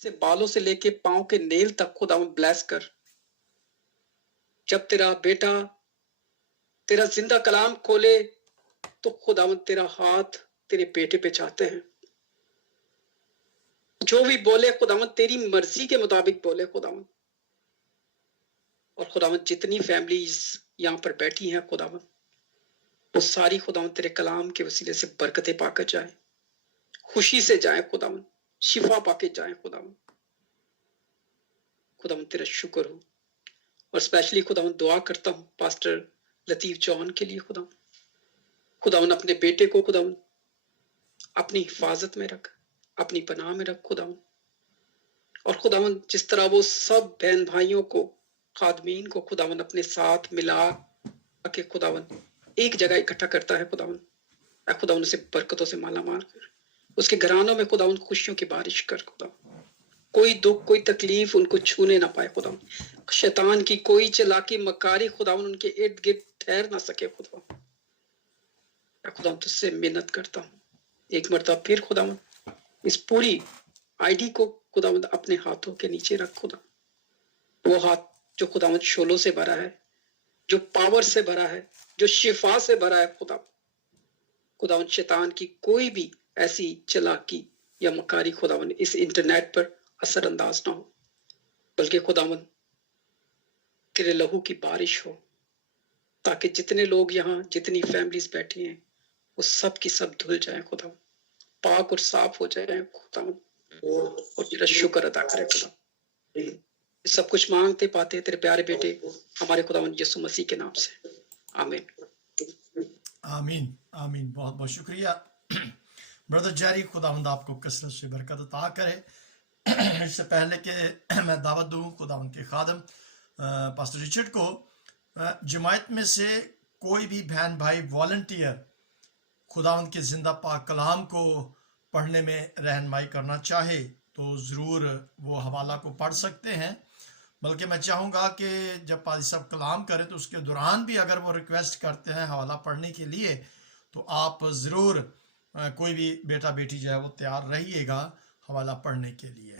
سے بالوں سے لے کے پاؤں کے نیل تک خداوند بلیس کر. جب تیرا بیٹا تیرا زندہ کلام کھولے تو خداوند تیرا ہاتھ تیرے بیٹے پہ چاہتے ہیں. جو بھی بولے خداوند تیری مرضی کے مطابق بولے خداوند. اور خداوند جتنی فیملیز یہاں پر بیٹھی ہیں خداوند وہ ساری خداوند تیرے کلام کے وسیلے سے برکتیں پا کر جائیں, خوشی سے جائیں خداوند, شفا پا کے جائیں خداوند. خداوند تیرا شکر ہو. اور اسپیشلی خداوند دعا کرتا ہوں پاسٹر لطیف جان کے لیے خداوند. خداوند اپنے بیٹے کو خداوند اپنی حفاظت میں رکھ, اپنی پناہ میں رکھ خداوند. اور خداوند جس طرح وہ سب بہن بھائیوں کو خادمین کو خداوند اپنے ساتھ ملا کے خداوند ایک جگہ اکٹھا کرتا ہے خداوند, اے خداوند اسے برکتوں سے مالا مال کر. اس کے گھرانوں میں خداوند خوشیوں کی بارش کر خداوند. کوئی دکھ کوئی تکلیف ان کو چھونے نہ پائے خداوند. شیطان کی کوئی چلاکی مکاری خداوند ان کے ارد گرد ٹھہر نہ سکے خداوند. اے خداوند تجھ سے منت کرتا ہوں ایک مرتبہ پھر خداوند اس پوری آئی ڈی کو خداوند اپنے ہاتھوں کے نیچے رکھ خدا. وہ ہاتھ جو خداوند شولوں سے بھرا ہے, جو پاور سے بھرا ہے, جو شفا سے بھرا ہے خداوند شیطان کی کوئی بھی ایسی چلاکی یا مکاری خداوند اس انٹرنیٹ پر اثر انداز نہ ہو, بلکہ خداوند تیرے لہو کی بارش ہو تاکہ جتنے لوگ یہاں جتنی فیملیز بیٹھی ہیں وہ سب کی سب دھل جائیں خداوند, پاک اور صاف ہو جائیں خداوند, اور تیرا شکر ادا کرے خدا. سب کچھ مانگتے پاتے تیرے پیارے بیٹے ہمارے خداوند یسوع مسیح کے نام سے, آمین. آمین آمین. بہت بہت شکریہ بردر جیری, خداوند آپ کو کثرت سے برکت عطا کرے. اس سے پہلے کہ میں دعوت دوں خداوند کے خادم پاسٹر رچرڈ کو, جماعت میں سے کوئی بھی بہن بھائی والنٹیئر خداوند کے زندہ پاک کلام کو پڑھنے میں رہنمائی کرنا چاہے تو ضرور وہ حوالہ کو پڑھ سکتے ہیں. بلکہ میں چاہوں گا کہ جب پادری صاحب کلام کریں تو اس کے دوران بھی اگر وہ ریکویسٹ کرتے ہیں حوالہ پڑھنے کے لیے تو آپ ضرور کوئی بھی بیٹا بیٹی جو ہے وہ تیار رہیے گا حوالہ پڑھنے کے لیے.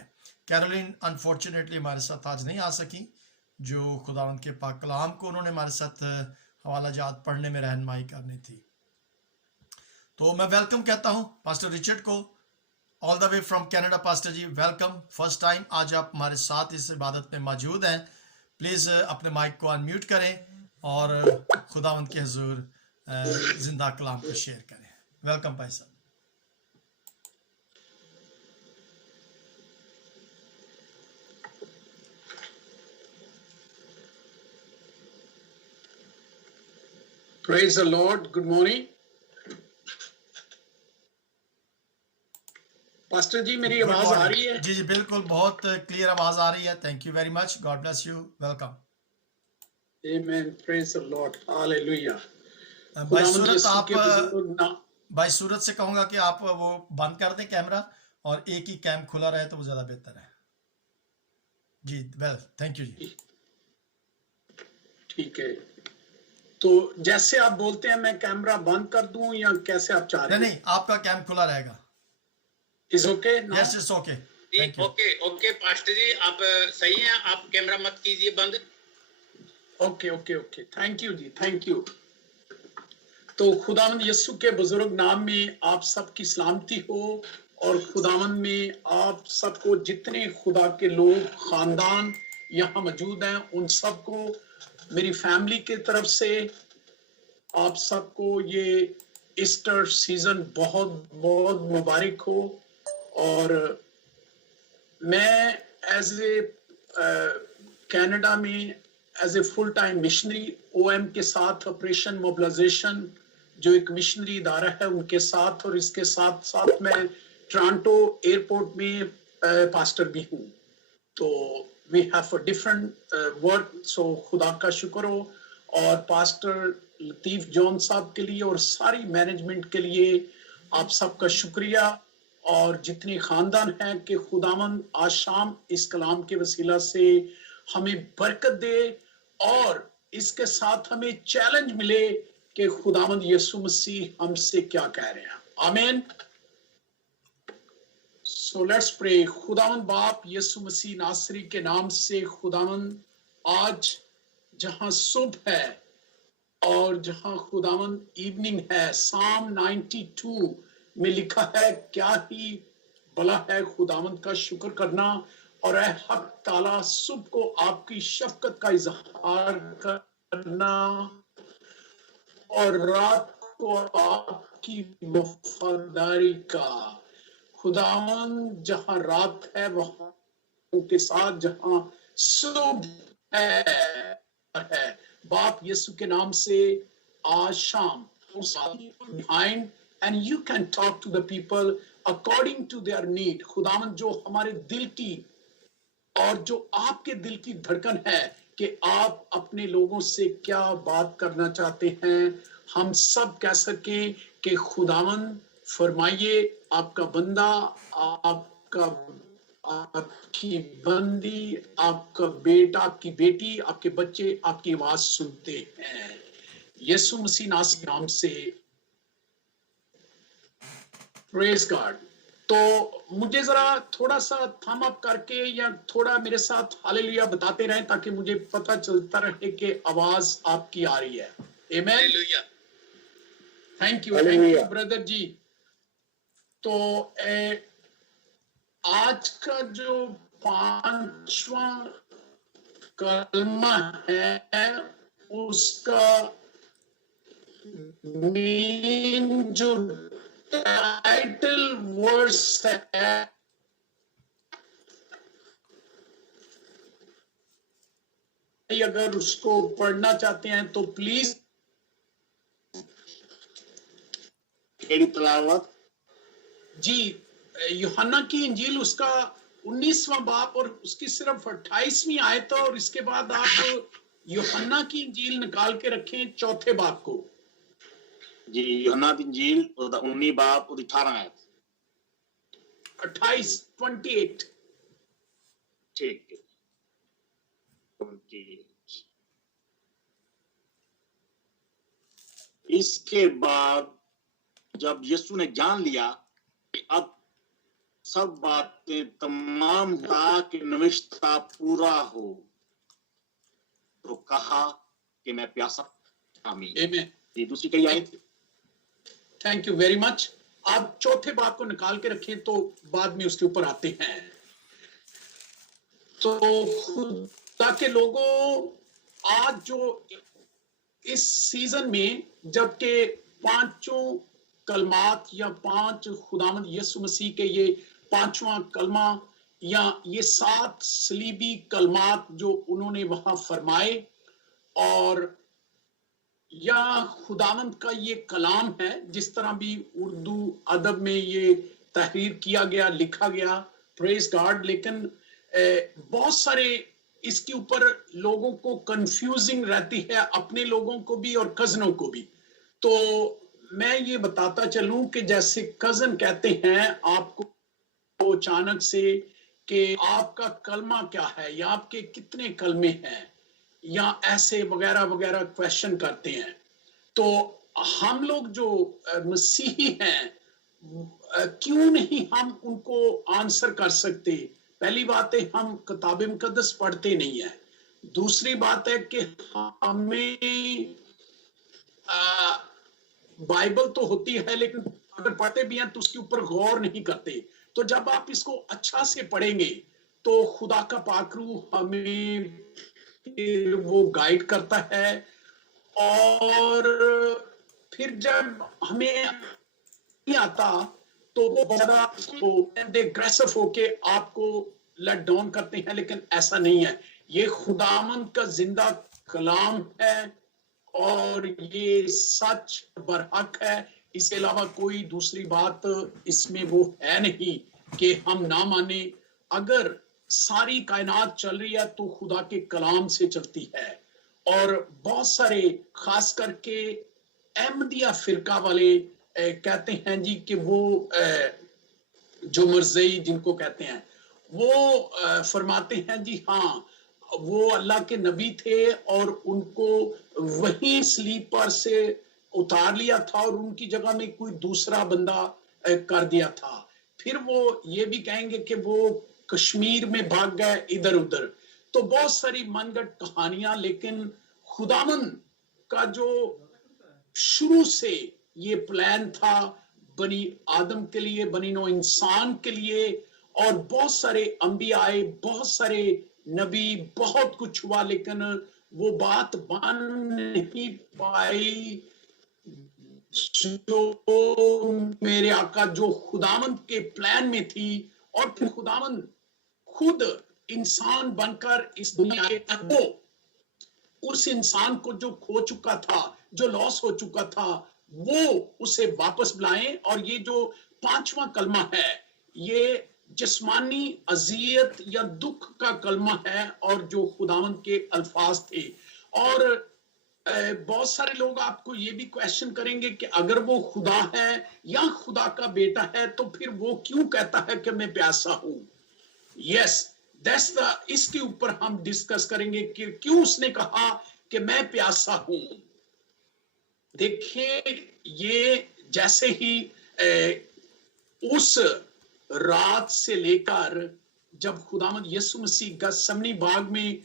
کیرولین انفارچونیٹلی ہمارے ساتھ آج نہیں آ سکی, جو خداوند کے پاک کلام کو انہوں نے ہمارے ساتھ حوالہ جات پڑھنے میں رہنمائی کرنی تھی. تو میں ویلکم کہتا ہوں پاسٹر رچرڈ کو, all the way from Canada. Pastor ji welcome, first time آج آپ ہمارے ساتھ اس عبادت میں موجود ہیں. پلیز اپنے مائک کو انمیوٹ کریں اور خداوند کے حضور زندہ کلام کو شیئر کریں. ویلکم بھائی صاحب. Praise the Lord. Good morning. Pastor ji میری آواز آ رہی ہے؟ جی جی بالکل, بہت کلیئر آواز آ رہی ہے. Thank you very much, God bless you, welcome. Amen. Praise the Lord. Hallelujah. بھائی صورت سے کہوں گا کہ آپ وہ بند کر دیں کیمرہ اور ایک ہی کیم کھلا رہے تو وہ زیادہ بہتر ہے. جی ویل تھینک یو جی. ٹھیک ہے, تو جیسے آپ بولتے ہیں میں کیمرہ بند کر دوں یا کیسے آپ چاہ رہے ہیں؟ نہیں, آپ کا کیم کھلا رہے گا. Is okay now? Yes, it's okay. Thank you. Okay pastor ji آپ صحیح ہیں, آپ کیمرہ مت کیجئے بند. Okay thank you ji, thank you. تو خداوند یسوع کے بزرگ نام میں آپ سب کی سلامتی ہو, اور خداوند میں آپ سب کو جتنے خدا کے لوگ خاندان یہاں موجود ہیں ان سب کو میری فیملی کی طرف سے آپ سب کو یہ ایسٹر سیزن بہت بہت مبارک ہو. اور میں ایز اے کینیڈا میں as a full time missionary O M کے ساتھ آپریشن موبلائزیشن جو ایک مشنری ادارہ ہے ان کے ساتھ, اور اس کے ساتھ ساتھ میں ٹورانٹو ایئرپورٹ میں پاسٹر بھی ہوں. تو we have a different work. So خدا کا شکر ہو, اور پاسٹر لطیف جون صاحب کے لیے اور ساری مینجمنٹ کے لیے آپ سب کا شکریہ, اور جتنے خاندان ہیں کہ خداوند آج شام اس کلام کے وسیلہ سے ہمیں برکت دے, اور اس کے ساتھ ہمیں چیلنج ملے کہ خداوند یسوع مسیح ہم سے کیا کہہ رہے ہیں. آمین. So let's pray. खुदावन बाप यीशु मसीह नासरी के नाम से खुदावन आज जहां सुबह है और जहां खुदावन इवनिंग है, साम 92 में लिखा है क्या ही भला है खुदावन का शुक्र करना और ऐ हक ताला सुबह को आपकी शफकत का इजहार करना और रात को आपकी वफादारी का। खुदावन जहां रात है वहां उनके साथ जहां सुबह है बाप यीशु के नाम से आज शाम behind and you can talk to the people according to their need। खुदावन जो हमारे दिल की और जो आपके दिल की धड़कन है कि आप अपने लोगों से क्या बात करना चाहते हैं, हम सब कह सके कि खुदावन फरमाइए, आपका बंदा, आपकी बंदी, आपका बेटा, आपकी बेटी, आपके बच्चे आपकी आवाज सुनते हैं। यीशु मसीह नासरी के नाम से प्रेज गॉड। तो मुझे जरा थोड़ा सा थम अप करके या थोड़ा मेरे साथ हालेलुया बताते रहें ताकि मुझे पता चलता रहे कि आवाज आपकी आ रही है। आमीन। हालेलुया। थैंक यू ब्रदर जी। तो आज का जो 5वां कलमा है उसका मेन जो टाइटल वर्स है अगर उसको पढ़ना चाहते हैं तो प्लीज। तलावत जी, यूहन्ना की इंजील उसका 19वां बाप और उसकी सिर्फ 28वीं आयत है और इसके बाद आप यूहन्ना की इंजील निकाल के रखें 4थे बाप को। जी, यूहन्ना दी इंजील ਉਹਦਾ 19 ਬਾਬ ਉਹਦੀ 18 ਆਇਤ 28 ठीक है 28। इसके बाद जब यीशु ने जान लिया कि अब सब बातें तमाम ताकि नविश्ता पूरा हो तो कहा कि मैं प्यासा। आमीन। आमीन। ये दूसरी कई आयत। Thank you very much. आप 4थे बाप को निकाल के रखें तो बाद में उसके ऊपर आते हैं। तो खुदा के लोगों, आज जो इस सीजन में जबकि 5 कलमात या 5 खुदावंद यीशु मसीह के ये 5वां कलमा या ये 7 सलीबी कलमात जो उन्होंने वहां फरमाए और या खुदावंद का ये कलाम है, जिस तरह भी उर्दू अदब में ये तहरीर किया गया, लिखा गया, प्रेज गॉड। लेकिन बहुत सारे इसके ऊपर लोगों को कंफ्यूजिंग रहती है, अपने लोगों को भी और कजनों को भी। तो मैं ये बताता चलूं कि जैसे कजन कहते हैं आपको अचानक से कि आपका कलमा क्या है या आपके कितने कलमे हैं या ऐसे वगैरह वगैरह क्वेश्चन करते हैं। तो हम लोग जो मसीही हैं क्यों नहीं हम उनको आंसर कर सकते? पहली बात है हम किताब मुकद्दस पढ़ते नहीं है। दूसरी बात है कि हमें बाइबल तो होती है लेकिन अगर पढ़ते भी हैं तो उसके ऊपर गौर नहीं करते। तो जब आप इसको अच्छा से पढ़ेंगे तो खुदा का पाकरू हमें वो गाइड करता है और फिर जब हमें नहीं आता तो वो बड़ा एग्रेसिव होके आपको लेट डाउन करते हैं, लेकिन ऐसा नहीं है। ये खुदावंद का जिंदा कलाम है और ये सच बरहक है। इसके अलावा कोई दूसरी बात इसमें वो है नहीं कि हम ना माने। अगर सारी कायनात चल रही है तो खुदा के कलाम से चलती है। और बहुत सारे खास करके अहमदिया फिरका वाले कहते हैं जी कि वो जो मरज़ई जिनको कहते हैं वो फरमाते हैं जी हाँ वो अल्लाह के नबी थे और उनको वही स्लीपर से उतार लिया था और उनकी जगह में कोई दूसरा बंदा कर दिया था। फिर वो ये भी कहेंगे कि वो कश्मीर में भाग गए इधर उधर। तो बहुत सारी मनगढ़ंत कहानियां, लेकिन खुदावंद का जो शुरू से ये प्लान था बनी आदम के लिए, बनी नो इंसान के लिए, और बहुत सारे अंबिया आए, बहुत सारे नबी, बहुत कुछ हुआ, लेकिन वो बात बन नहीं पाई जो मेरे आका जो खुदावंद के प्लान में थी। और फिर खुदावंद खुद इंसान बनकर इस दुनिया के वो उस इंसान को जो खो चुका था, जो लॉस हो चुका था, वो उसे वापस बुलाएं। और ये जो 5वां कलमा है, ये जिस्मानी अजियत या दुख का कलमा है, और जो खुदावंद के अल्फाज थे। और बहुत सारे लोग आपको ये भी क्वेश्चन करेंगे कि अगर वो खुदा है या खुदा का बेटा है, तो फिर वो क्यों कहता है कि मैं प्यासा हूं? यस, दैट्स द, इसके ऊपर हम डिस्कस करेंगे कि क्यों उसने कहा कि मैं प्यासा हूं। देखिए, ये जैसे ही उस रात से लेकर जब खुदावंद यीशु मसीह गतसमनी बाग में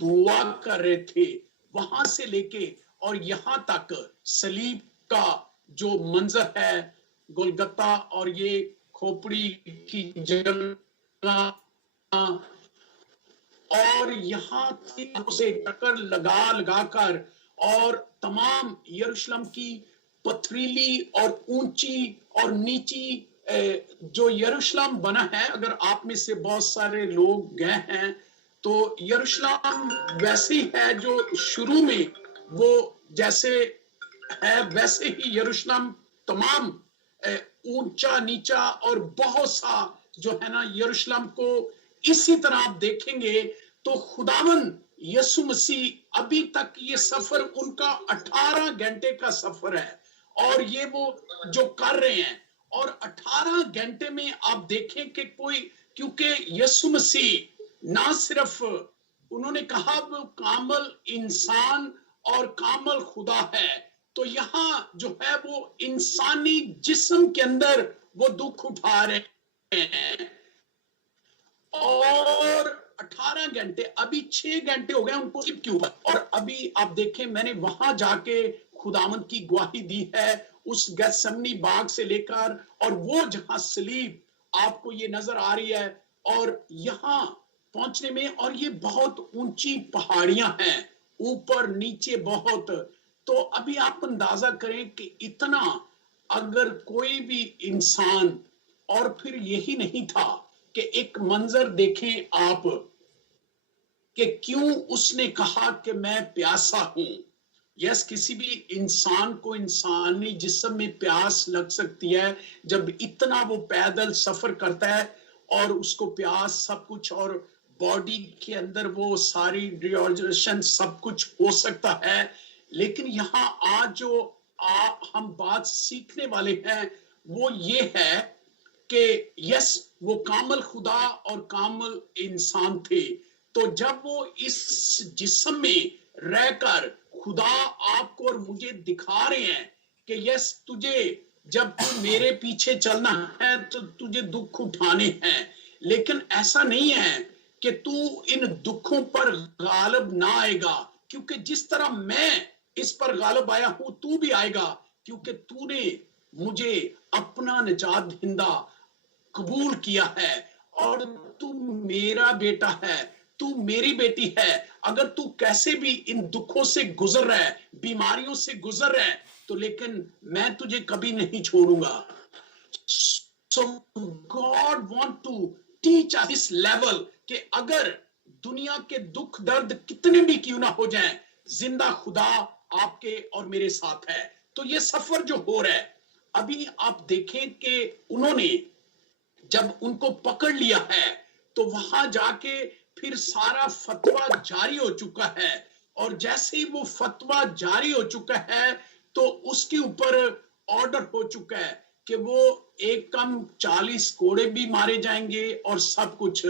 दुआ कर रहे थे, वहां से लेके और यहां तक सलीब का जो मंजर है, गोलगत्ता और ये खोपड़ी की जगह, और यहाँ से टक्कर लगा लगाकर, और तमाम यरूशलेम की पथरीली और ऊंची और नीची जो यरूशलेम बना है, अगर आप में से बहुत सारे लोग गए हैं तो यरूशलेम वैसे ही है जो शुरू में वो जैसे है, वैसे ही यरूशलेम तमाम ऊंचा नीचा और बहुत सा जो है ना यरूशलेम को इसी तरह आप देखेंगे। तो खुदावंद यीशु मसीह अभी तक ये सफर उनका 18 घंटे का सफर है, और ये वो जो कर रहे हैं, और 18 घंटे में आप देखें कि कोई, क्योंकि यीशु मसीह ना सिर्फ उन्होंने कहा वो कामल इंसान और कामल खुदा है, तो यहाँ जो है वो इंसानी जिस्म के अंदर वो दुख उठा रहे हैं। और 18 घंटे, अभी 6 घंटे हो गए उनको के ऊपर। और अभी आप देखें, मैंने वहां जाके खुदावंद की गवाही दी है, उस गतसमनी बाग से लेकर, और वो जहां सलीब आपको ये नजर आ रही है, और यहाँ पहुंचने में, और ये बहुत ऊंची पहाड़ियां हैं, ऊपर नीचे बहुत। तो अभी आप अंदाजा करें कि इतना, अगर कोई भी इंसान, और फिर यही नहीं था कि एक मंजर देखें आप कि क्यों उसने कहा कि मैं प्यासा हूं। यस, किसी भी इंसान को इंसानी जिस्म में प्यास लग सकती है जब इतना वो पैदल सफर करता है, और उसको प्यास सब कुछ, और बॉडी के अंदर वो सारी डिहाइड्रेशन सब कुछ हो सकता है। लेकिन यहाँ आज जो हम बात सीखने वाले हैं वो ये है कि यस, वो कामल खुदा और कामल इंसान थे। तो जब वो इस जिस्म में रहकर खुदा आपको और मुझे दिखा रहे हैं कि यस, तुझे जब तू मेरे पीछे चलना है तो तुझे दुख उठाने हैं, लेकिन ऐसा नहीं है कि तू इन दुखों पर गालिब ना आएगा, क्योंकि जिस तरह मैं इस पर गालिब आया हूं तू भी आएगा, क्योंकि तूने मुझे अपना निजात दहिंदा कबूल किया है, और तू मेरा बेटा है, तू मेरी बेटी है। अगर तू कैसे भी इन दुखों से गुजर रहा है, बीमारियों से गुजर रहा है, तो लेकिन मैं तुझे कभी नहीं छोड़ूंगा। So God want to teach us this level कि अगर दुनिया के दुख दर्द कितने भी क्यों ना हो जाएं, जिंदा खुदा आपके और मेरे साथ है। तो ये सफर जो हो रहा है, अभी आप देखें कि उन्होंने जब उनको पकड़ लिया है तो वहां जाके फिर सारा फतवा जारी हो चुका है, और जैसे ही वो फतवा जारी हो चुका है तो उसके ऊपर ऑर्डर हो चुका है कि वो एक कम 40 कोड़े भी मारे जाएंगे और सब कुछ।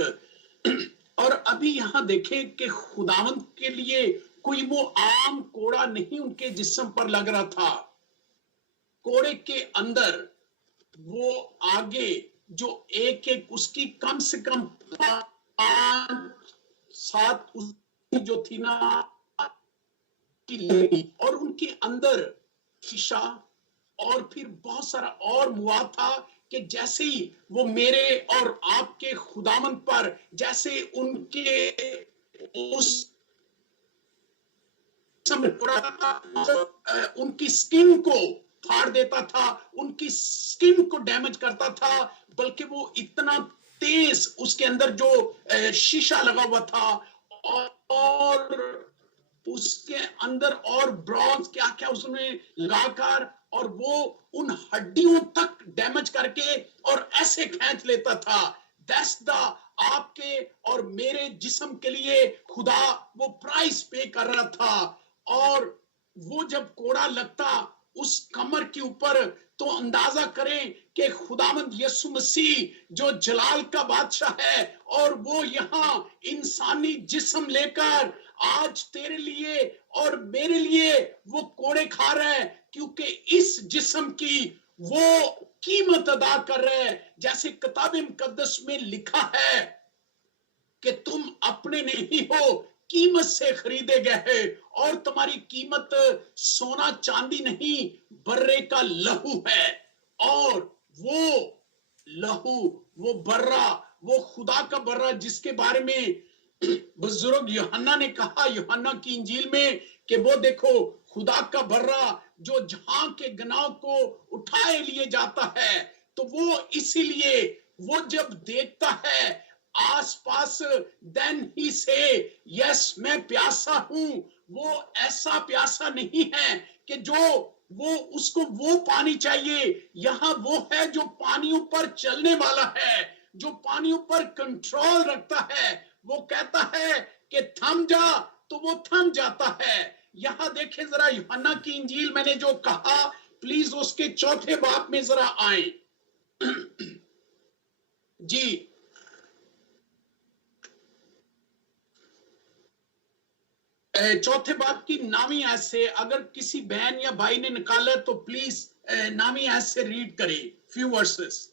और अभी यहां देखें कि खुदावंद के लिए कोई वो आम कोड़ा नहीं उनके जिस्म पर लग रहा था। कोड़े के अंदर वो आगे जो एक एक उसकी कम से कम 5-7 जो थी ना और उनके अंदर शीशा और फिर बहुत सारा और हुआ था कि जैसे ही वो मेरे और आपके खुदामंद पर जैसे उनके उस उनकी स्किन को फाड़ देता था, उनकी स्किन को डैमेज करता था, बल्कि वो इतना तेज उसके अंदर जो शीशा लगा हुआ था और उसके अंदर और ब्रॉन्ज क्या क्या उसने लगाकर और वो उन हड्डियों तक डैमेज करके और ऐसे खींच लेता था। दैट्स द आपके और मेरे जिस्म के लिए खुदा वो प्राइस पे कर रहा था। और वो जब कोड़ा लगता उस कमर के ऊपर तो अंदाजा करें कि खुदावंद यीशु मसीह जो जलाल का बादशाह है और वो यहाँ इंसानी जिस्म लेकर आज तेरे लिए और मेरे लिए वो कोड़े खा रहा है, क्योंकि इस जिस्म की वो कीमत अदा कर रहा है। जैसे किताब मुकद्दस में लिखा है कि तुम अपने नहीं हो, कीमत से खरीदे गए और तुम्हारी कीमत सोना चांदी नहीं बर्रे का लहू है। और वो लहू, वो बर्रा, वो खुदा का बर्रा जिसके बारे में बुजुर्ग यूहन्ना ने कहा यूहन्ना की इंजील में कि वो देखो खुदा का बर्रा जो जहां के गुनाह को उठाए लिए जाता है। तो वो इसीलिए वो जब देखता है आसपास देन ही से यस मैं प्यासा हूं, वो ऐसा प्यासा नहीं है कि जो वो उसको वो पानी चाहिए। यहां वो है जो पानियों पर चलने वाला है, जो पानियों पर कंट्रोल रखता है। वो कहता है कि थम जा तो वो थम जाता है। यहां देखें जरा यूहन्ना की इंजील मैंने जो कहा, प्लीज उसके 4 बाब में जरा आए जी। चौथे बाब की नामी आयत से अगर किसी बहन या भाई ने निकाला तो प्लीज नामी आयत से रीड करे फ्यू वर्सेस।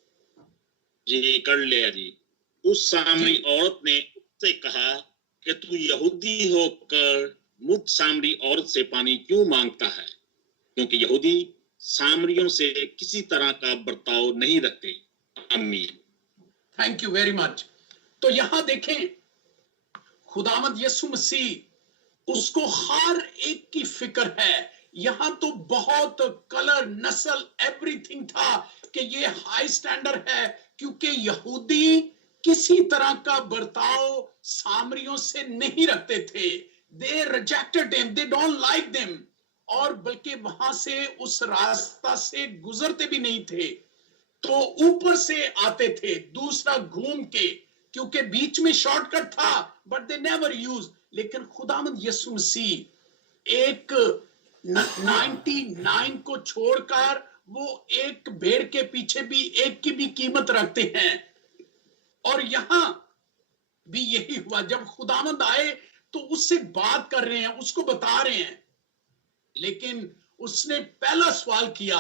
जी कर लिया जी। उस सामरी औरत ने उससे कहा कि तू यहूदी होकर मुझ सामरी औरत से पानी क्यों मांगता है, क्योंकि यहूदी सामरियों से किसी तरह का बर्ताव नहीं रखते। आमीन। Thank you very much. तो यहां देखें खुदावंद यीशु मसीह उसको हर एक की फिक्र है। यहां तो बहुत कलर नस्ल एवरीथिंग था कि ये हाई स्टैंडर्ड है, क्योंकि यहूदी किसी तरह का बर्ताव सामरियों से नहीं रखते थे। They rejected them, they don't like them, और बल्कि वहां से उस रास्ता से गुजरते भी नहीं थे। तो ऊपर से आते थे दूसरा घूम के, क्योंकि बीच में शॉर्टकट था, बट दे नेवर यूज। लेकिन खुदावंद यीशु मसीह एक 99 को छोड़कर वो एक भेड़ के पीछे भी एक की भी कीमत रखते हैं। और यहां भी यही हुआ, जब खुदावंद आए तो उससे बात कर रहे हैं, उसको बता रहे हैं, लेकिन उसने पहला सवाल किया,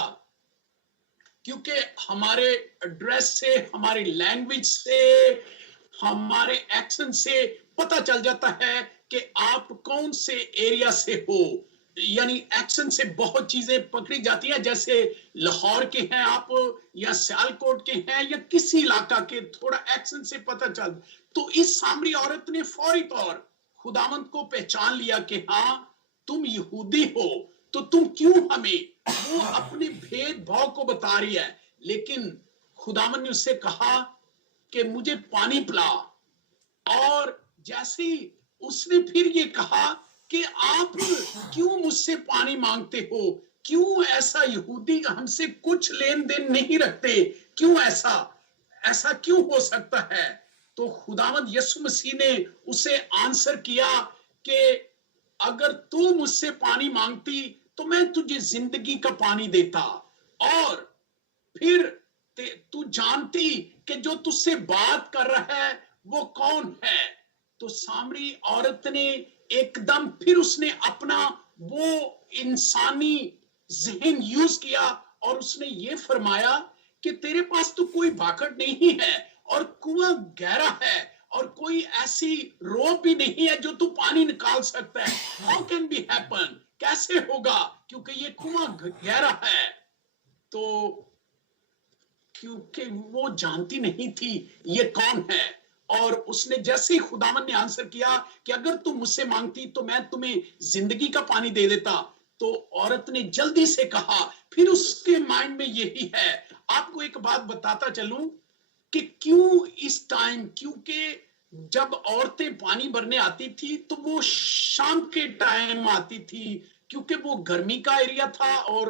क्योंकि हमारे एड्रेस से, हमारी लैंग्वेज से, हमारे एक्सेंट से पता चल जाता है कि आप कौन से एरिया से हो। यानी एक्सेंट से बहुत चीजें पकड़ी जाती हैं, जैसे लाहौर के हैं आप या सियालकोट के हैं या किसी इलाका के, थोड़ा एक्सेंट से पता चल। तो इस सामरी औरत ने फौरी तौर खुदावंद को पहचान लिया कि हाँ तुम यहूदी हो, तो तुम क्यों हमें, वो अपने भेदभाव को बता रही है। लेकिन खुदावंद ने उससे कहा कि मुझे पानी पिला। और जैसे ही उसने फिर ये कहा कि आप क्यों मुझसे पानी मांगते हो, क्यों ऐसा, यहूदी हमसे कुछ लेन देन नहीं रखते, क्यों ऐसा क्यों हो सकता है। तो खुदावंद यीशु मसीह ने उसे आंसर किया कि अगर तू मुझसे पानी मांगती तो मैं तुझे जिंदगी का पानी देता, और फिर तू जानती कि जो तुझसे बात कर रहा है वो कौन है। तो सामरी औरत ने एकदम फिर उसने अपना वो इंसानी जहन यूज किया और उसने ये फरमाया کہ تیرے پاس تو کوئی بھاکڑ نہیں ہے اور کنواں گہرا ہے اور کوئی ایسی روپ بھی نہیں ہے جو تو پانی نکال سکتا ہے. How can be happen? کیسے ہوگا؟ کیونکہ یہ کنواں گہرا ہے. تو کیونکہ وہ جانتی نہیں تھی یہ کون ہے. اور اس نے جیسے ہی خداوند نے آنسر کیا کہ اگر تم مجھ سے مانگتی تو میں تمہیں زندگی کا پانی دے دیتا, تو عورت نے جلدی سے کہا. پھر اس کے مائنڈ میں یہی ہے. آپ کو ایک بات بتاتا چلوں کہ کیوں اس ٹائم, کیونکہ جب عورتیں پانی بھرنے آتی تھی تو وہ شام کے ٹائم آتی تھی, کیونکہ وہ گرمی کا ایریا تھا. اور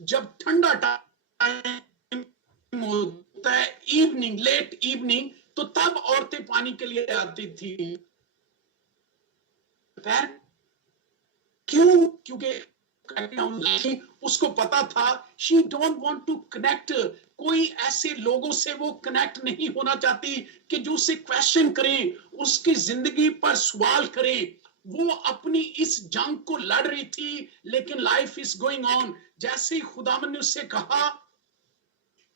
جب ٹھنڈا ٹائم ہوتا ہے ایوننگ, لیٹ ایوننگ, تو تب عورتیں پانی کے لیے آتی تھی. کیوں؟ کیونکہ اس کو پتا تھا she don't want to connect, کوئی ایسے لوگوں سے وہ کنیکٹ نہیں ہونا چاہتی کہ جو اسے کویسچن کریں, اس کی زندگی پر سوال کریں. وہ اپنی اس جنگ کو لڑ رہی تھی لیکن لائف از گوئنگ آن. جیسے خداوند نے اس سے کہا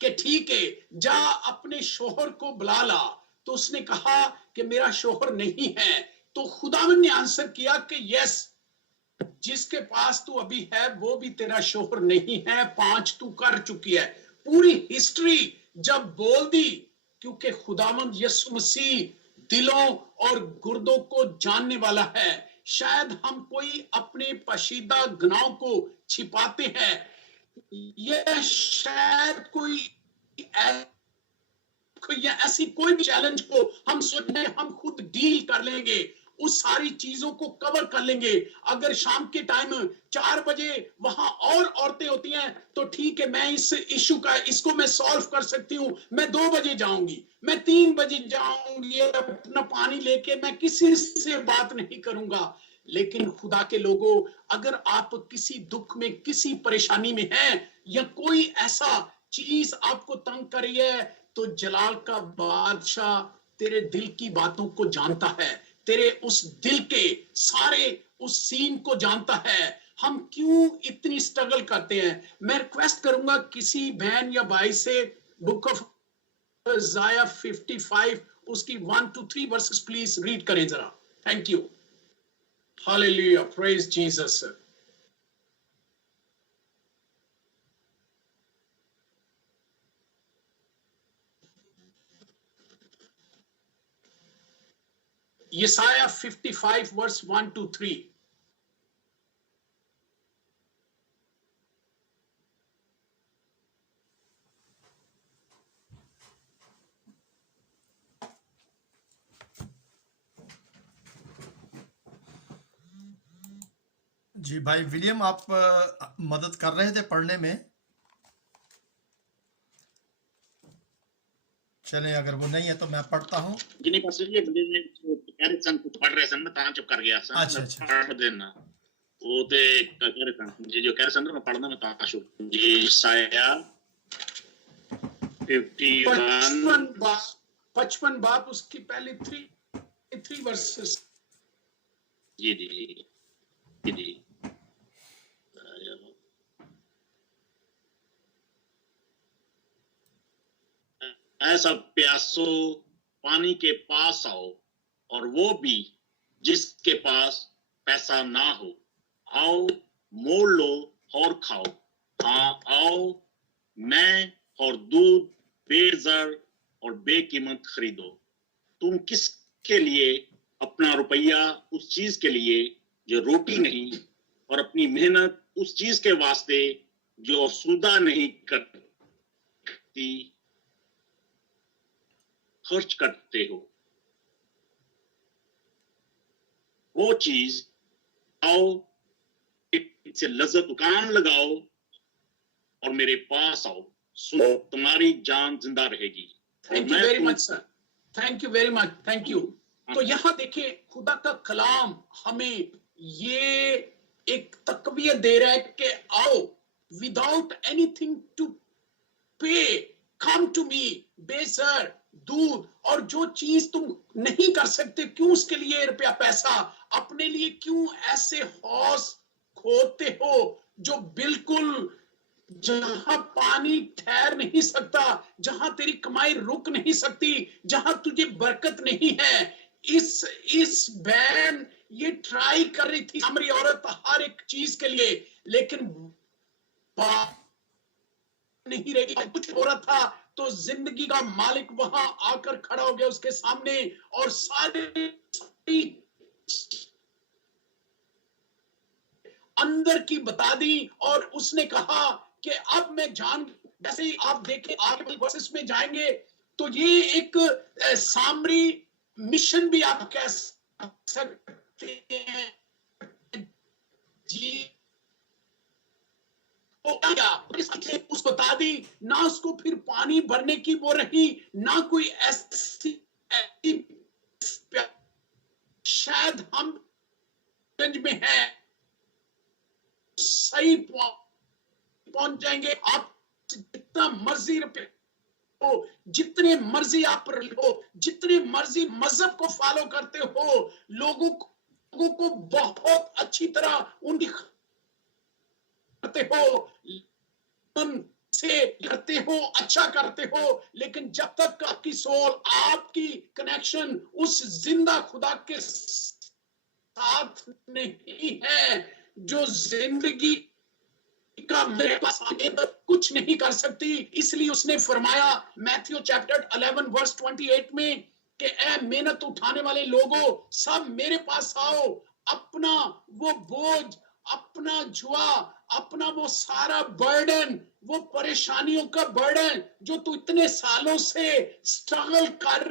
کہ ٹھیک ہے جا اپنے شوہر کو بلا لا, تو اس نے کہا کہ میرا شوہر نہیں ہے. تو خداوند نے آنسر کیا کہ یس, جس کے پاس تو ابھی ہے وہ بھی تیرا شوہر نہیں ہے, 5 تو کر چکی ہے. پوری ہسٹری جب بول دی, کیونکہ خداوند یسوع مسیح دلوں اور گردوں کو جاننے والا ہے. شاید ہم کوئی اپنے پشیدہ گناہوں کو چھپاتے ہیں, یہ شاید کوئی ایسی کوئی بھی چیلنج کو ہم سوچیں ہم خود ڈیل کر لیں گے, اس ساری چیزوں کو کور کر لیں گے. اگر شام کے ٹائم 4 بجے وہاں اور عورتیں ہوتی ہیں تو ٹھیک ہے, میں اس ایشو کا اس کو میں سالو کر سکتی ہوں, میں 2 بجے جاؤں گی, میں 3 بجے جاؤں گی اپنا پانی لے کے, میں کسی سے بات نہیں کروں گا. لیکن خدا کے لوگوں, اگر آپ کسی دکھ میں, کسی پریشانی میں ہیں, یا کوئی ایسا چیز آپ کو تنگ کر رہی ہے, تو جلال کا بادشاہ تیرے دل کی باتوں کو جانتا ہے, تیرے اس دل کے سارے اس سین کو جانتا ہے. ہم کیوں اتنی سٹرگل کرتے ہیں؟ میں ریکویسٹ کروں گا کسی بہن یا بھائی سے بک آف Isaiah 55 اس کی 1 to 3 ورسز پلیز ریڈ کریں ذرا. Thank you. Hallelujah, praise Jesus. Isaiah 55 verse 1 to 3. جی بھائی ولیم, آپ مدد کر رہے تھے پڑھنے میں, چلیں اگر وہ نہیں ہے تو میں پڑھتا ہوں. جنہیں پاس یہ کہہ رہے سن پڑھ رہے سن, میں تاں چپ کر گیا سن. اچھا پڑھ دینا وہ تے کہہ رہے سن جی, جو کہہ رہے سن میں پڑھنا, میں تاں شروع جی. عیسائیہ 55 باپ اس کی پہلی 3 ورسز. جی جی جی جی. ایسا پیاسو پانی کے پاس آؤ, اور وہ بھی جس کے پاس پیسہ نہ ہو, آؤ موڑ لو اور کھاؤ. ہاں آؤ, میں اور دودھ بے زر اور بے قیمت خریدو. تم کس کے لیے اپنا روپیہ اس چیز کے لیے جو روٹی نہیں, اور اپنی محنت اس چیز کے واسطے جو سودا نہیں کرتی خرچ کرتے ہو. وہ چیز آؤ, سے لذت کام لگاؤ اور میرے پاس آؤ, سو تمہاری جان زندہ رہے گی. Thank you very much sir, thank you very much, thank you. تو یہاں دیکھیں خدا کا کلام ہمیں یہ ایک تقویت دے رہا ہے کہ آؤ, without anything to pay, come to me, بے زر دودھ, اور جو چیز تم نہیں کر سکتے کیوں اس کے لیے روپیہ پیسہ, اپنے لیے کیوں ایسے حوض کھودتے ہو جو بالکل जहां पानी ठहर नहीं सकता, जहां तेरी कमाई रुक नहीं सकती, जहां तुझे बरकत नहीं है, इस बहन ये ट्राई कर रही थी, सामरी औरत, हर एक चीज के लिए, लेकिन नहीं रही, कुछ हो रहा था। तो जिंदगी का मालिक वहां आकर खड़ा हो गया उसके सामने और सारी अंदर की बता दी, और उसने कहा कि अब मैं जान, जैसे ही आप देखें आगे वर्सेस में जाएंगे तो ये एक सामरी मिशन भी आप कह सकते हैं जी। उस बता दी ना, उसको फिर पानी भरने की वो रही ना, कोई ऐसी शायद हम में है सही पहुंच जाएंगे। आप जितना मर्जी रुपए हो, जितने मर्जी आप हो, जितने मर्जी मजहब को फॉलो करते हो, लोगों को बहुत अच्छी तरह उनकी करते हो, से करते हो, अच्छा करते हो, लेकिन जब तक आपकी सोल, आपकी कनेक्शन उस जिंदा खुदा के साथ नहीं है, जो जिंदगी का मेरे पास कुछ नहीं कर सकती। इसलिए उसने फरमाया मैथ्यू चैप्टर 11 वर्स 28 में कि ए मेहनत उठाने वाले लोगों, सब मेरे पास आओ, अपना वो बोझ, अपना जुआ, अपना वो सारा बर्डन, वो परेशानियों का बर्डन जो तू इतने सालों से स्ट्रगल कर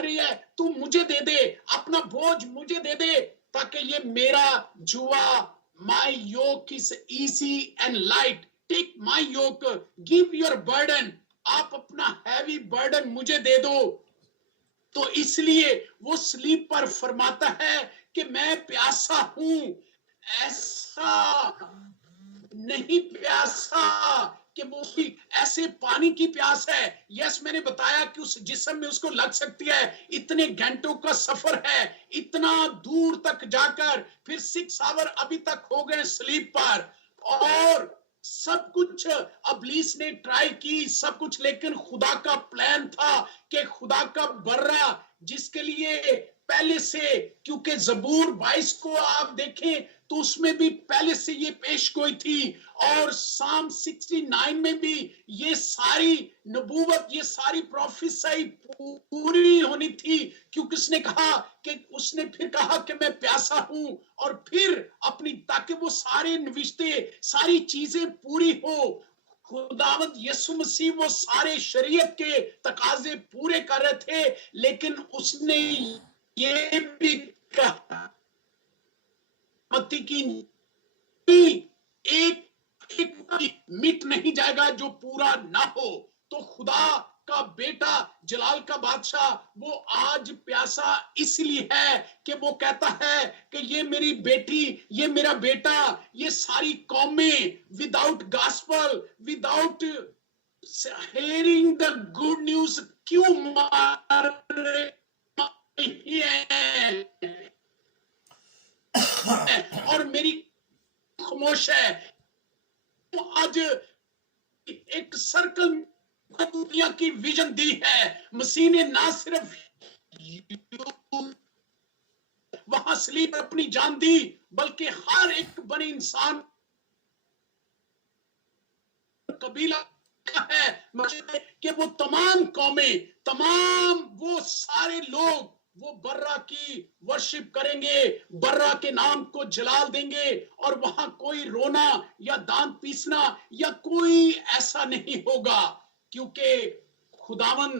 रही है, तू मुझे दे दे, अपना बोझ मुझे दे दे, ताकि ये मेरा जुआ, my yoke is easy and light, take my yoke, give your burden, आप अपना हैवी बर्डन मुझे दे दो। तो इसलिए वो स्लीप पर फरमाता है कि मैं प्यासा हूं, ऐसा नहीं प्यासा कि वो भी ऐसे पानी की प्यास है। यस, मैंने बताया कि उस जिस्म में उसको लग सकती है, इतने घंटों का सफर है, इतना दूर तक जाकर फिर 6 आवर अभी तक हो गए स्लीप पर, और सब कुछ अबलीस ने ट्राई की, सब कुछ, लेकिन खुदा का प्लान था कि खुदा का बर्रा, जिसके लिए पहले से, क्योंकि जबूर 22 को आप देखें तो उसमें भी पहले से ये पेश गोई थी, और साम 69 में भी ये सारी नबूवत, ये सारी प्रोफेसी पूरी होनी थी, क्योंकि उसने कहा कि उसने फिर कहा कि मैं प्यासा हूं, और फिर अपनी, ताकि वो सारे नविश्ते, सारी चीजें पूरी हो। खुदावंद यीशु मसीह वो सारे शरीयत के तकाजे पूरे कर रहे थे, लेकिन उसने ये भी कहा मत्ती की एक मिट नहीं जाएगा जो पूरा ना हो। तो खुदा का बेटा, जलाल का बादशाह, वो आज प्यासा इसलिए है कि वो कहता है कि ये मेरी बेटी, ये मेरा बेटा, ये सारी कौमें without gospel, without hearing the good news क्यों मार रही है, और मेरी खामोश है। तो आज एक सर्कल दुनिया की विजन दी है मसीह ने, ना सिर्फ वहां स्लीप अपनी जान दी, बल्कि हर एक बने इंसान, कबीला है कि वो तमाम कौमें, तमाम वो सारे लोग वो बर्रा की वर्शिप करेंगे, बर्रा के नाम को जलाल देंगे, और वहां कोई रोना या दांत पीसना या कोई ऐसा नहीं होगा, क्योंकि खुदावन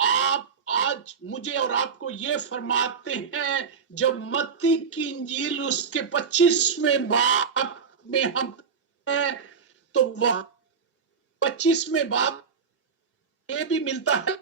आप आज मुझे और आपको ये फरमाते हैं, जब मत्ती की इंजील उसके 25वें बाब में हम हैं, तो वह 25वें बाब ये भी मिलता है,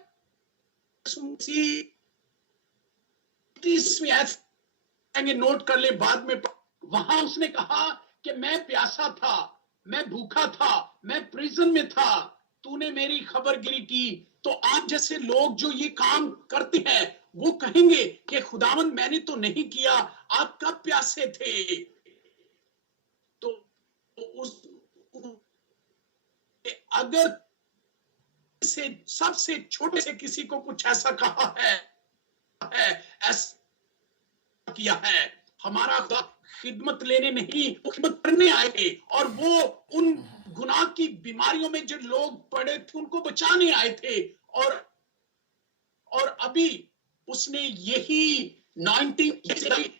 30वें नोट कर ले बाद में। वहां उसने कहा कि मैं प्यासा था, मैं भूखा था, मैं प्रिजन में था, तूने मेरी खबरगिरी की। तो आप जैसे लोग जो ये काम करते हैं, वो कहेंगे कि खुदावन मैंने तो नहीं किया, आप कब प्यासे थे? तो कि अगर से सबसे छोटे से किसी को कुछ ऐसा कहा है ऐसा किया है, हमारा खुदा खिदमत लेने नहीं, वो खिदमत करने आए थे, और वो उन गुनाह की बीमारियों में जो लोग पड़े थे उनको बचाने आए थे, और अभी उसने यही 19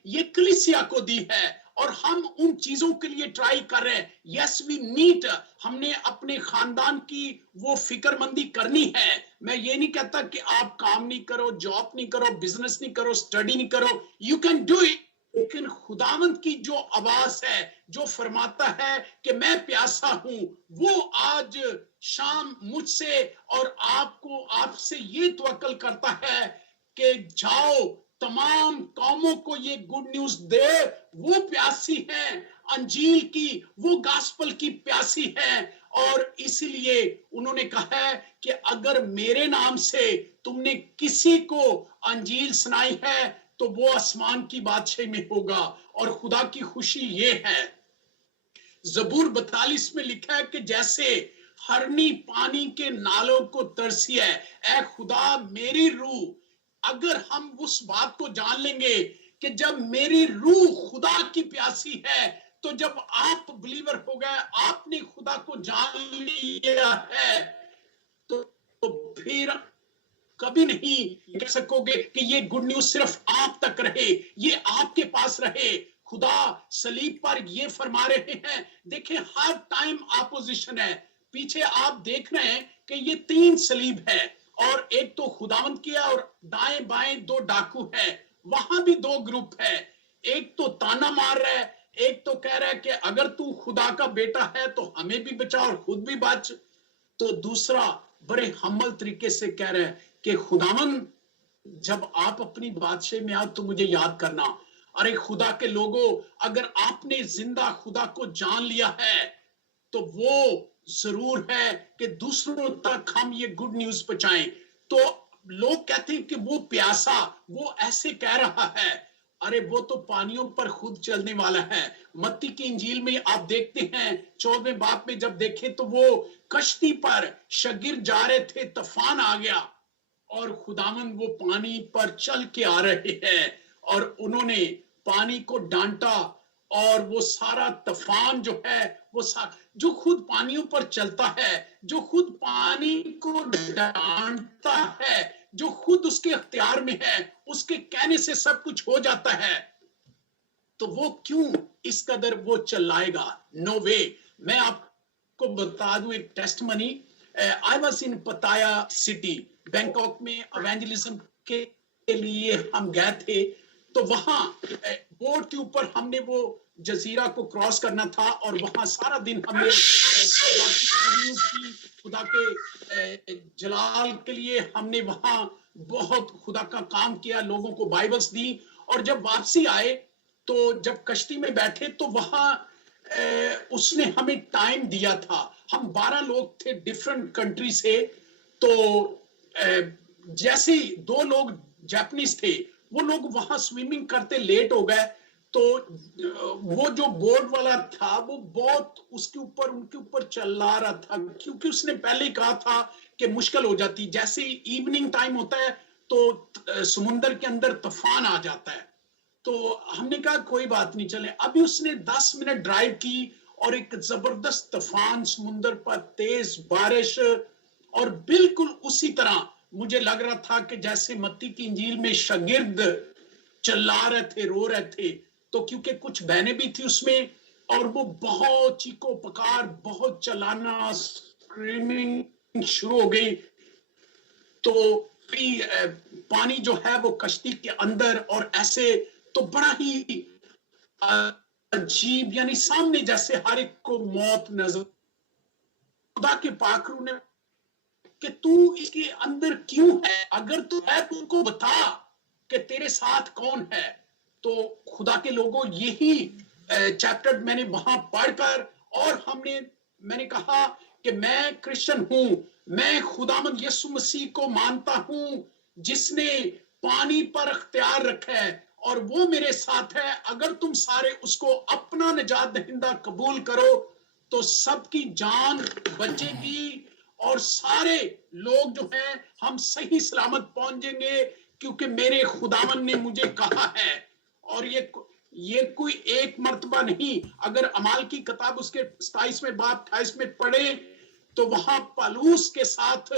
ये कलीसिया को दी है, और हम उन चीजों के लिए ट्राई कर रहे हैं। यस वी नीड, हमने अपने खानदान की वो फिक्रमंदी करनी है। मैं ये नहीं कहता कि आप काम नहीं करो, जॉब नहीं करो, बिजनेस नहीं करो, स्टडी नहीं करो, यू कैन डू इट, लेकिन खुदावंद की जो आवाज है जो फरमाता है कि मैं प्यासा हूं, वो आज शाम मुझसे और आपको, आपसे ये तवक्कल करता है कि जाओ तमाम कौमों को ये गुड न्यूज दे। वो प्यासी है अंजील की, वो गास्पल की प्यासी है, और इसीलिए उन्होंने कहा है कि अगर मेरे नाम से तुमने किसी को अंजील सुनाई है तो वो आसमान की बादशाही में होगा। और खुदा की खुशी ये है, जबूर 42 में लिखा है कि जैसे हरनी पानी के नालों को तरसी है, ऐ खुदा मेरी रूह, अगर हम उस बात को जान लेंगे कि जब मेरी रूह खुदा की प्यासी है, तो जब आप बिलीवर हो गए, आपने खुदा को जान लिया है, तो फिर कभी नहीं कह सकोगे कि ये गुड न्यूज सिर्फ आप तक रहे, ये आपके पास रहे। खुदा सलीब पर ये फरमा रहे हैं, देखें हर टाइम अपोजिशन है। पीछे आप देख रहे हैं कि ये 3 सलीब है, और एक तो खुदावंद की है, और दाएं बाएं 2 डाकू है, वहां भी 2 ग्रुप है। एक तो ताना मार रहा है, एक तो कह रहा है कि अगर तू खुदा का बेटा है तो हमें भी बचा और खुद भी बच। तो दूसरा बड़े हम्बल तरीके से कह रहा है कि खुदावंद जब आप अपनी बादशाही में आओ तो मुझे याद करना। अरे खुदा के लोगों, अगर आपने जिंदा खुदा को जान लिया है तो वो जरूर है कि दूसरों तक हम ये गुड न्यूज पहुंचाएं। तो लोग कहते हैं कि वो प्यासा, वो ऐसे कह रहा है, अरे वो तो पानियों पर खुद चलने वाला है। मत्ती की इंजील में आप देखते हैं 14वें बाब में जब देखें तो वो कश्ती पर शागिर्द जा रहे थे, तूफान आ गया और खुदावंद वो पानी पर चल के आ रहे हैं, और उन्होंने पानी को डांटा, और वो सारा तूफान जो है वो जो खुद पानियों पर चलता है, जो खुद पानी को डांटता है, जो खुद उसके अख्तियार में है, उसके कहने से सब कुछ हो जाता है, तो वो क्यों इस कदर वो चिल्लाएगा? नो वे। मैं आपको बता दूं एक testimony. I was in Pattaya city, Bangkok में इवेंजलिज्म के लिए हम गए थे। तो वहां बोट के ऊपर हमने वो जजीरा को क्रॉस करना था, और वहां सारा दिन हमने खुदा के जलाल के लिए हमने वहां बहुत खुदा का काम किया, लोगों को बाइबल्स दी। और जब वापसी आए तो जब कश्ती में बैठे तो वहां उसने हमें टाइम दिया था। हम 12 लोग थे डिफरेंट कंट्री से। तो जैसे 2 लोग जापानीज थे, वो लोग वहां स्विमिंग करते लेट हो गए, तो वो जो बोर्ड वाला था वो बहुत उसके ऊपर उनके ऊपर चिल्ला रहा था, क्योंकि उसने पहले ही कहा था कि मुश्किल हो जाती। जैसे इवनिंग टाइम होता है तो समुंदर के अंदर तूफान आ जाता है। तो हमने कहा कोई बात नहीं, चले। अभी उसने 10 मिनट ड्राइव की और एक जबरदस्त तूफान समुंदर पर, तेज बारिश, और बिल्कुल उसी तरह मुझे लग रहा था कि जैसे मत्ती की इंजील में शागिर्द चिल्ला रहे थे, रो रहे थे। तो क्योंकि कुछ बहनें भी थी उसमें, और वो बहुत चीखो पकार, बहुत चिल्लाना, स्क्रीमिंग शुरू हो गई। तो पानी जो है वो कश्ती के अंदर, और ऐसे तो बड़ा ही अजीब, यानी सामने जैसे हर एक को मौत नजर। खुदा के पाकरू ने कि तू इसके अंदर क्यों है? अगर तू है तो उनको बता कि तेरे साथ कौन है। तो खुदा के लोगों, यही चैप्टर मैंने वहां पढ़कर, और मैंने कहा कि मैं क्रिश्चियन हूं, मैं खुदावंद यीशु मसीह को मानता हूं जिसने पानी पर अख्तियार रखा है, और वो मेरे साथ है। अगर तुम सारे उसको अपना निजात दहिंदा कबूल करो तो सबकी जान बचे की और सारे लोग जो हैं हम सही सलामत पहुंचेंगे, क्योंकि मेरे खुदावन ने मुझे कहा है। और ये कोई एक मर्तबा नहीं। अगर अमाल की किताब उसके 27वें बाब 28 में पढ़े तो वहां पौलुस के साथ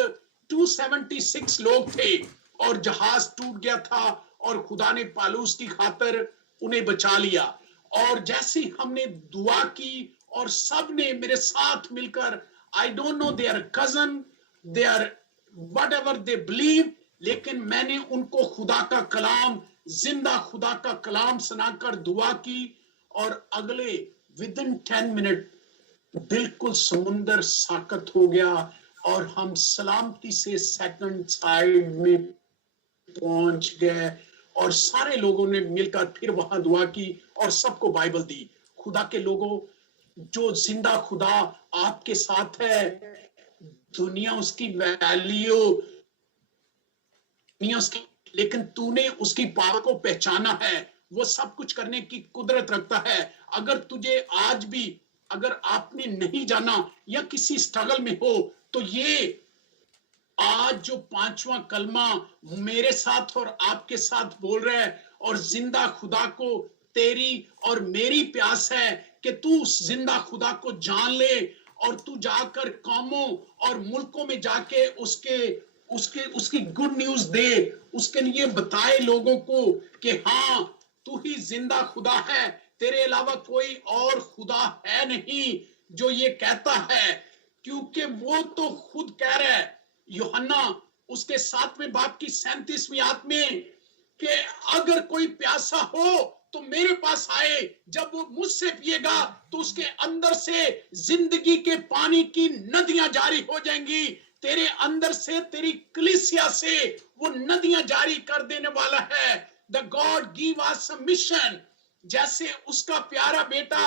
276 लोग थे और जहाज टूट गया था और खुदा ने पौलुस की खातिर उन्हें बचा लिया। और जैसे हमने दुआ की और सब ने मेरे साथ मिलकर, I don't know they are cousin, they are whatever they believe, लेकिन मैंने उनको खुदा का कलाम, जिंदा खुदा का कलाम सुनाकर दुआ की और अगले विदिन 10 मिनट बिल्कुल समुंदर साकत हो गया और हम सलामती से सेकंड साइड में पहुंच गए। और सारे लोगों ने मिलकर फिर वहां दुआ की और सबको बाइबल दी। खुदा के लोगों, जो जिंदा खुदा आपके साथ है, दुनिया उसकी वैल्यू नहीं उसकी, लेकिन तूने उसकी पावर को पहचाना है। वो सब कुछ करने की कुदरत रखता है। अगर तुझे आज भी, अगर आपने नहीं जाना या किसी स्ट्रगल में हो, तो ये आज जो 5वां कलमा मेरे साथ और आपके साथ बोल रहा है, और जिंदा खुदा को तेरी और मेरी प्यास है कि तू उस जिंदा खुदा को जान ले और तू जाकर कौमों और मुल्कों में जाके उसकी गुड न्यूज दे, उसके लिए बताए लोगों को कि हाँ तू ही जिंदा खुदा है, तेरे अलावा कोई और खुदा है नहीं जो ये कहता है। क्योंकि वो तो खुद कह रहा है, यूहन्ना उसके 7वें बाब की 37वीं आयत में, कि अगर कोई प्यासा हो तो मेरे पास आए, जब वो मुझसे पिएगा तो उसके अंदर से जिंदगी के पानी की नदियां जारी हो जाएंगी। तेरे अंदर से, तेरी कलीसिया से वो नदियां जारी कर देने वाला है। The God give us a mission. जैसे उसका प्यारा बेटा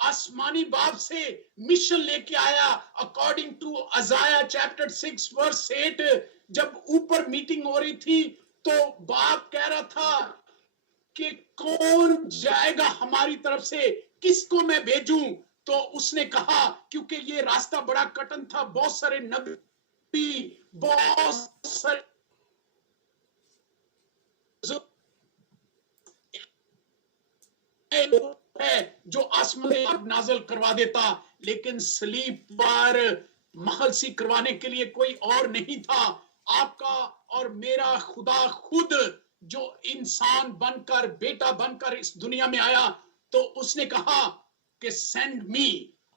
आसमानी बाप से मिशन लेके आया, अकॉर्डिंग टू अजाया चैप्टर 6 वर्स 8। जब ऊपर मीटिंग हो रही थी तो बाप कह रहा था कि कौन जाएगा हमारी तरफ से, किसको मैं भेजूं? तो उसने कहा, क्योंकि ये रास्ता बड़ा कठिन था, बहुत सारे नबी, बहुत सारे है जो आसमान नाजल करवा देता, लेकिन सलीब पर महल सी करवाने के लिए कोई और नहीं था। आपका और मेरा खुदा खुद जो इंसान बनकर, बेटा बनकर इस दुनिया में आया, तो उसने कहा कि send me,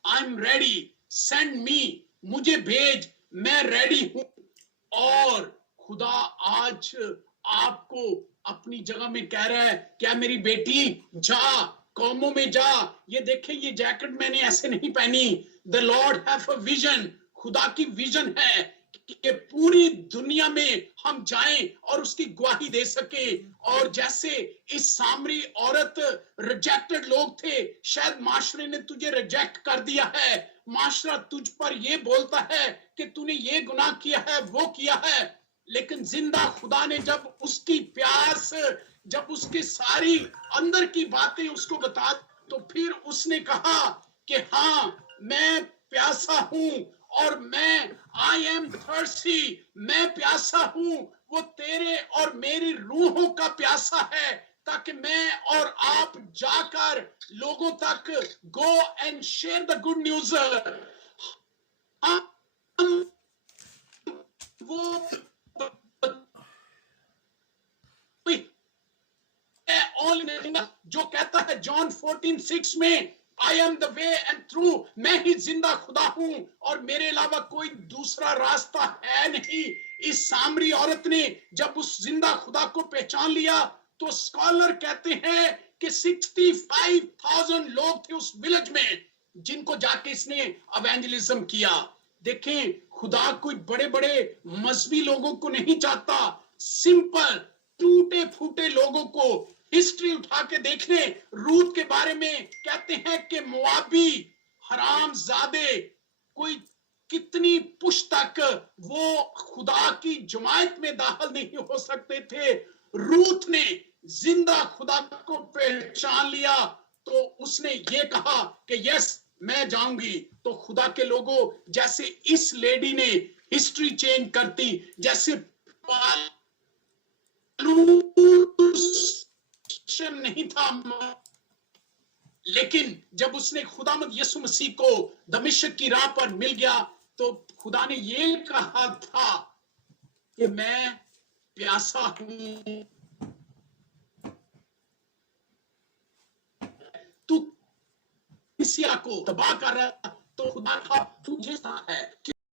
I am ready, send me, मुझे भेज, मैं रेडी हूं। और खुदा आज आपको अपनी जगह में कह रहा है, क्या मेरी बेटी जा, कौमों में जा। ये देखें, ये जैकेट मैंने ऐसे नहीं पहनी। The Lord have a vision. खुदा की विजन है कि पूरी दुनिया में हम जाएं और उसकी गवाही दे सके। और जैसे इस सामरी औरत, रिजेक्टेड लोग थे, शायद माशरे ने तुझे रिजेक्ट कर दिया है, माशरा तुझ पर ये बोलता है कि तूने ये गुनाह किया है, वो किया है, लेकिन जिंदा खुदा ने जब उसकी प्यास, जब उसकी सारी अंदर की बातें उसको बता, तो फिर उसने कहा कि हाँ मैं प्यासा हूं और मैं, आई एम थर्स्टी, मैं प्यासा हूं। वो तेरे और मेरी रूहों का प्यासा है, ताकि मैं और आप जाकर लोगों तक go and share the good news. वो जो कहता है जॉन 14:6 में, I am the way and true, मैं ही जिंदा खुदा हूं और मेरे अलावा कोई दूसरा रास्ता है नहीं। इस सामरी औरत ने जब उस जिंदा खुदा को पहचान लिया, तो स्कॉलर कहते हैं कि 65,000 लोग थे उस विलेज में, जिनको जाके इसने एवेंजलिज्म किया। देखें, खुदा कोई बड़े बड़े मजहबी लोगों को नहीं चाहता, सिंपल टूटे फूटे लोगों को। हिस्ट्री उठा के देखने, रूत के बारे में कहते हैं कि मोआबी हरामजादे, कोई कितनी पुश्त तक वो खुदा की जमात में दाखिल नहीं हो सकते थे। रूत ने जिंदा खुदा को पहचान लिया, तो उसने ये कहा कि यस, मैं जाऊंगी। तो खुदा के लोगों, जैसे इस लेडी ने हिस्ट्री चेंज करती, जैसे नहीं था, लेकिन जब उसने खुदावंद यीशु मसीह को दमिश्क की राह पर मिल गया, तो खुदा ने ये कहा था कि मैं प्यासा हूं, तू किसिया को तबाह कर रहा, तो खुदा का तुझे है कि